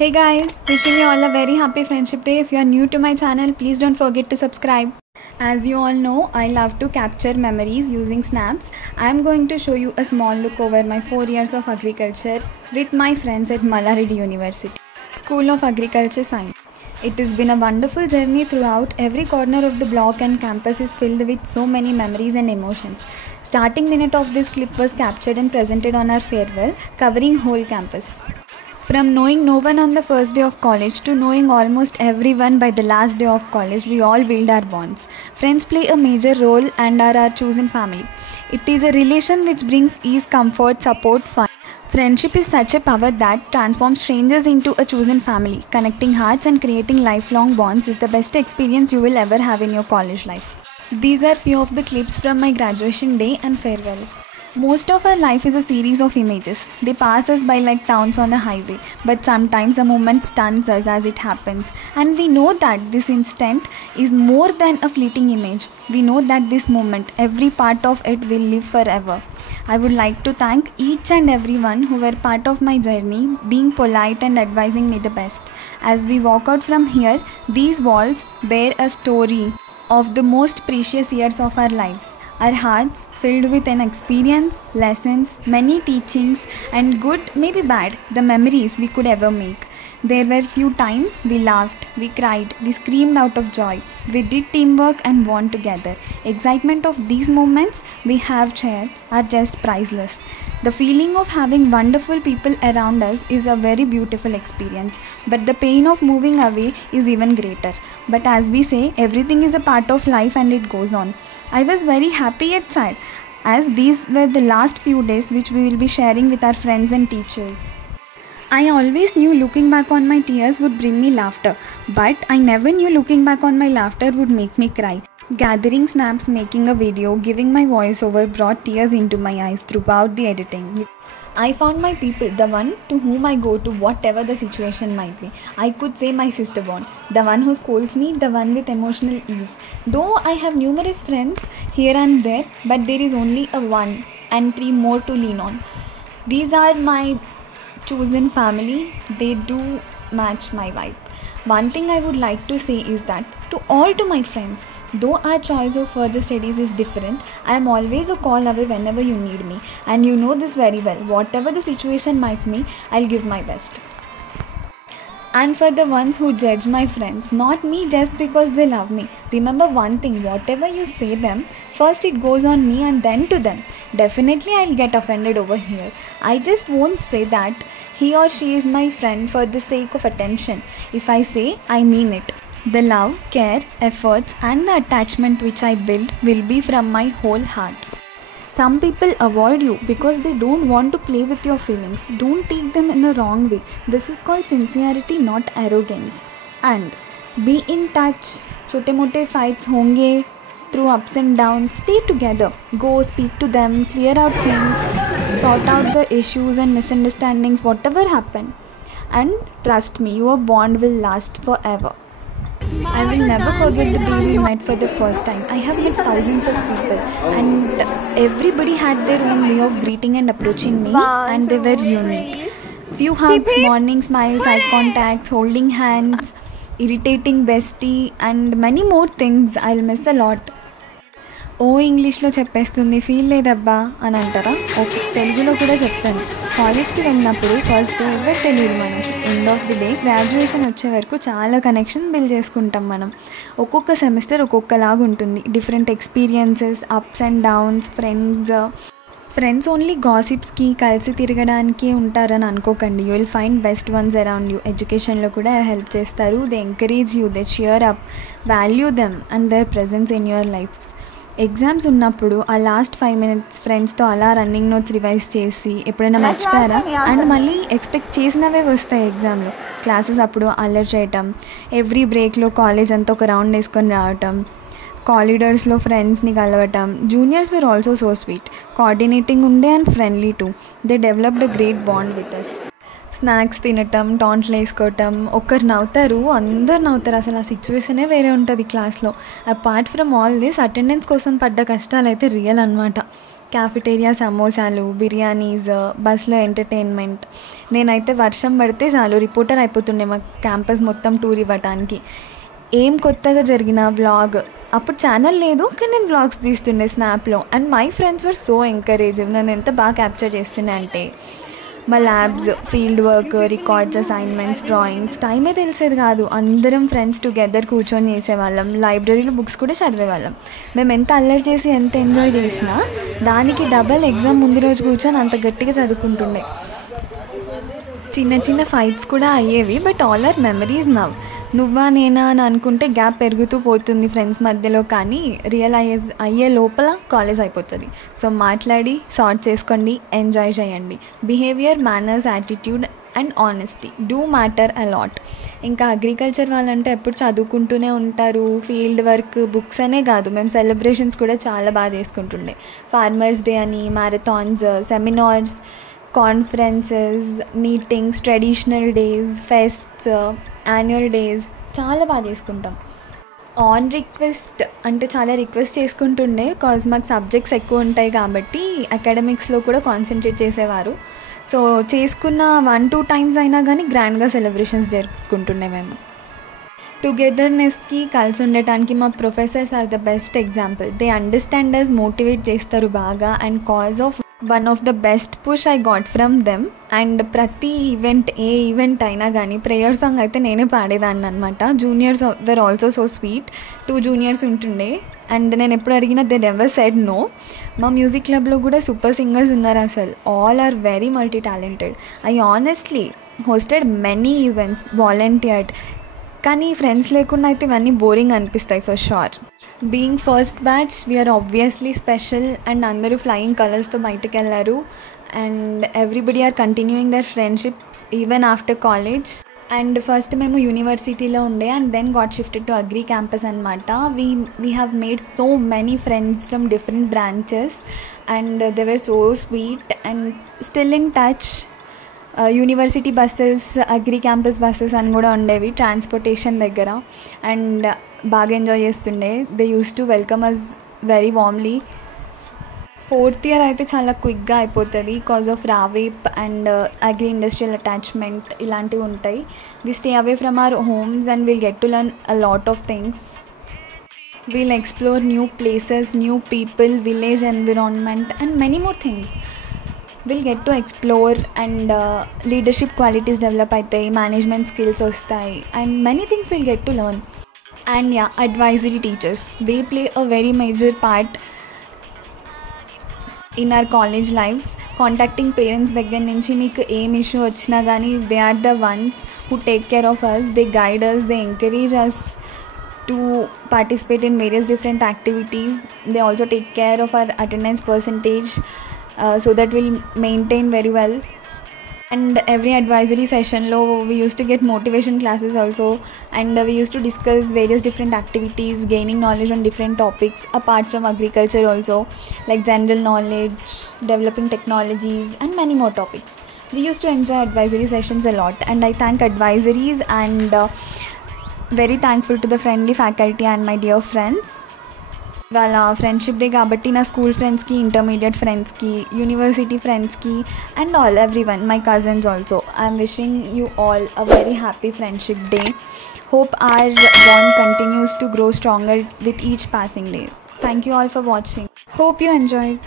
Hey guys, wishing you all a very happy Friendship Day. If you are new to my channel, please don't forget to subscribe. As you all know, I love to capture memories using snaps. I am going to show you a small look over my 4 years of agriculture with my friends at Mallareddy University, School of Agriculture Science. It has been a wonderful journey throughout. Every corner of the block and campus is filled with so many memories and emotions. Starting minute of this clip was captured and presented on our farewell, covering whole campus. From knowing no one on the first day of college to knowing almost everyone by the last day of college, we all build our bonds. Friends play a major role and are our chosen family. It is a relation which brings ease, comfort, support, fun. Friendship is such a power that transforms strangers into a chosen family. Connecting hearts and creating lifelong bonds is the best experience you will ever have in your college life. These are few of the clips from my graduation day and farewell. Most of our life is a series of images. They pass us by like towns on a highway, but sometimes a moment stuns us as it happens, and we know that this instant is more than a fleeting image. We know that this moment, every part of it will live forever. I would like to thank each and everyone who were part of my journey, being polite and advising me the best. As we walk out from here, these walls bear a story of the most precious years of our lives. Our hearts filled with an experience, lessons, many teachings, and good, maybe bad, the memories we could ever make. There were few times we laughed, we cried, we screamed out of joy. We did teamwork and won together. Excitement of these moments we have shared are just priceless. The feeling of having wonderful people around us is a very beautiful experience, but the pain of moving away is even greater. But as we say, everything is a part of life and it goes on. I was very happy yet sad, as these were the last few days which we will be sharing with our friends and teachers. I always knew looking back on my tears would bring me laughter, but I never knew looking back on my laughter would make me cry. Gathering snaps, making a video, giving my voiceover brought tears into my eyes throughout the editing. I found my people, the one to whom I go to whatever the situation might be. I could say my sister bond, the one who scolds me, the one with emotional ease. Though I have numerous friends here and there, but there is only a one and three more to lean on. These are my chosen family. They do match my vibe. One thing I would like to say is that to my friends, though our choice of further studies is different, I am always a call away whenever you need me, and you know this very well. Whatever the situation might be, I'll give my best. And for the ones who judge my friends, not me just because they love me, remember one thing, whatever you say them, first it goes on me and then to them. Definitely I'll get offended over here. I just won't say that he or she is my friend for the sake of attention. If I say, I mean it. The love, care, efforts and the attachment which I build will be from my whole heart. Some people avoid you because they don't want to play with your feelings. Don't take them in a wrong way. This is called sincerity, not arrogance. And be in touch. Chote mote fights honge through ups and downs. Stay together. Go speak to them, clear out things, sort out the issues and misunderstandings, whatever happened. And trust me, your bond will last forever. I will never forget the day we met for the first time. I have met thousands of people and everybody had their own way of greeting and approaching me, and they were unique. Few hugs, morning smiles, eye contacts, holding hands, irritating bestie and many more things I'll miss a lot. ఓ ఇంగ్లీష్లో చెప్పేస్తుంది ఫీల్ లేదబ్బా అని అంటారా? ఓకే, తెలుగులో కూడా చెప్తాను. కాలేజ్కి వెళ్ళినప్పుడు ఫస్ట్ డే ఎవరు తెలియదు మనకి. End of the day graduation వచ్చే వరకు చాలా కనెక్షన్ బిల్డ్ చేసుకుంటాం మనం. ఒక్కొక్క సెమిస్టర్ ఒక్కొక్కలాగా ఉంటుంది. Different experiences, ups and downs. Friends only గాసిప్స్కి కలిసి తిరగడానికి ఉంటారని అనుకోకండి. You will find best ones around you. ఎడ్యుకేషన్లో కూడా హెల్ప్ చేస్తారు. They encourage you, they cheer up, value them and their presence in your lifes. Exams ఉన్నప్పుడు ఆ లాస్ట్ 5 minutes ఫ్రెండ్స్తో అలా రన్నింగ్ నోట్స్ రివైజ్ చేసి ఎప్పుడైనా మర్చిపోయారా? అండ్ మళ్ళీ ఎక్స్పెక్ట్ చేసినవే వస్తాయి ఎగ్జామ్లో. క్లాసెస్ అప్పుడు అల్లరి చేయటం, ఎవ్రీ బ్రేక్లో కాలేజ్ అంతా ఒక రౌండ్ వేసుకొని రావటం, కారిడార్స్లో ఫ్రెండ్స్ని కలవటం. Juniors were also so sweet, coordinating ఉండే and friendly too. They developed a great bond with us. Snacks తినటం, టాంట్లు వేసుకోవటం, ఒకరు నవ్వుతారు, అందరు నవ్వుతారు. అసలు ఆ సిచ్యువేషనే వేరే ఉంటుంది క్లాస్లో. Apart from all this, attendance కోసం పడ్డ కష్టాలు అయితే రియల్ అనమాట. క్యాఫెటేరియా సమోసాలు, బిర్యానీస్, బస్లో ఎంటర్టైన్మెంట్. నేనైతే వర్షం పడితే చాలు రిపోర్టర్ అయిపోతుండే మా క్యాంపస్ మొత్తం టూర్ ఇవ్వటానికి. ఏం కొత్తగా జరిగిన వ్లాగ్, అప్పుడు ఛానల్ లేదు కానీ నేను వ్లాగ్స్ తీస్తుండే స్నాప్లో. And my friends were so encouraging, నన్ను ఎంత బాగా క్యాప్చర్ చేస్తుండే అంటే. మా labs, field work, records, assignments, drawings టైమే తెలిసేది కాదు. అందరం ఫ్రెండ్స్ టుగెదర్ కూర్చొని చేసేవాళ్ళం. లైబ్రరీలో బుక్స్ కూడా చదివేవాళ్ళం. మేము ఎంత అల్లరి చేసి ఎంత ఎంజాయ్ చేసినా దానికి డబల్ ఎగ్జామ్ ముందు రోజు కూర్చొని అంత గట్టిగా చదువుకుంటుండే. చిన్న చిన్న ఫైట్స్ కూడా అయ్యేవి, but all are memories now. నువ్వా నేనా అని అనుకుంటే గ్యాప్ పెరుగుతూ పోతుంది ఫ్రెండ్స్ మధ్యలో, కానీ రియలైజ్ అయ్యే లోపల కాలేజ్ అయిపోతుంది. సో మాట్లాడి సార్ట్ చేసుకోండి, ఎంజాయ్ చేయండి. Behaviour, manners, attitude and honesty do matter a lot. ఇంకా అగ్రికల్చర్ వాళ్ళంటే ఎప్పుడు చదువుకుంటూనే ఉంటారు. ఫీల్డ్ వర్క్, బుక్స్ అనే కాదు, మేము సెలబ్రేషన్స్ కూడా చాలా బాగా చేసుకుంటుండే. ఫార్మర్స్ డే అని, marathons, seminars, conferences, meetings, traditional days, fests, annual days చాలా బాగా చేసుకుంటాం. ఆన్ రిక్వెస్ట్ అంటే చాలా రిక్వెస్ట్ చేసుకుంటుండే, బికాజ్ మాకు సబ్జెక్ట్స్ ఎక్కువ ఉంటాయి కాబట్టి అకాడమిక్స్లో కూడా కాన్సన్ట్రేట్ చేసేవారు. సో చేసుకున్న 1-2 టైమ్స్ అయినా కానీ గ్రాండ్గా సెలబ్రేషన్స్ జరుపుకుంటుండే మేము. టుగెదర్నెస్కి, కలిసి ఉండటానికి మా professors are the best example. They understand us, motivate చేస్తారు బాగా. And cause of one of the best push I got from them. And ప్రతి ఈవెంట్, ఏ ఈవెంట్ అయినా కానీ ప్రేయర్ సాంగ్ అయితే నేనే పాడేదాన్ని అనమాట. Juniors were also so sweet. 2 juniors ఉంటుండే అండ్ నేను ఎప్పుడు అడిగినా దే నెవర్ సెడ్ నో. మా మ్యూజిక్ క్లబ్లో కూడా సూపర్ సింగర్స్ ఉన్నారు అసలు. All are very multi talented. I honestly hosted many events, volunteered. కానీ ఫ్రెండ్స్ లేకుండా అయితే ఇవన్నీ బోరింగ్ అనిపిస్తాయి for sure. Being first batch we are obviously special. And అందరూ ఫ్లయింగ్ కలర్స్తో బయటకు వెళ్ళారు. And everybody are continuing their friendships even after college. And first మేము యూనివర్సిటీలో ఉండే and then got shifted to agri campus అనమాట. We have made so many friends from different branches and they were so sweet and still in touch. University buses, agri campus buses అని కూడా ఉండేవి transportation దగ్గర. And బాగా enjoy చేస్తుండే. They use to welcome us very warmly. 4th year అయితే చాలా క్విక్గా అయిపోతుంది బికాజ్ ఆఫ్ రావేప్ అండ్ అగ్రీ ఇండస్ట్రియల్ అటాచ్మెంట్ ఇలాంటివి ఉంటాయి. We stay away from our homes and will get to learn a lot of things. We'll explore new places, new people, village environment and many more things. Will get to explore and leadership qualities develop అవుతాయి, management skills వస్తాయి and many things will get to learn. And yeah, advisory teachers, they play a very major part in our college lives. Contacting parents దగ్గర నుంచి మీకు ఏం issue వచ్చినా కానీ they are the ones who take care of us. They guide us, they encourage us to participate in various different activities. They also take care of our attendance percentage so that we'll maintain very well. And every advisory session lo we used to get motivation classes also, and we used to discuss various different activities, gaining knowledge on different topics apart from agriculture also, like general knowledge, developing technologies and many more topics. We used to enjoy advisory sessions a lot and I thank advisories and very thankful to the friendly faculty and my dear friends. వాళ్ళ friendship day కాబట్టి నా స్కూల్ ఫ్రెండ్స్కి, ఇంటర్మీడియట్ ఫ్రెండ్స్కి, యూనివర్సిటీ ఫ్రెండ్స్కి and all everyone, my cousins also, I'm wishing you all a very happy friendship day. Hope our bond continues to grow stronger with each passing day. Thank you all for watching. Hope you enjoyed.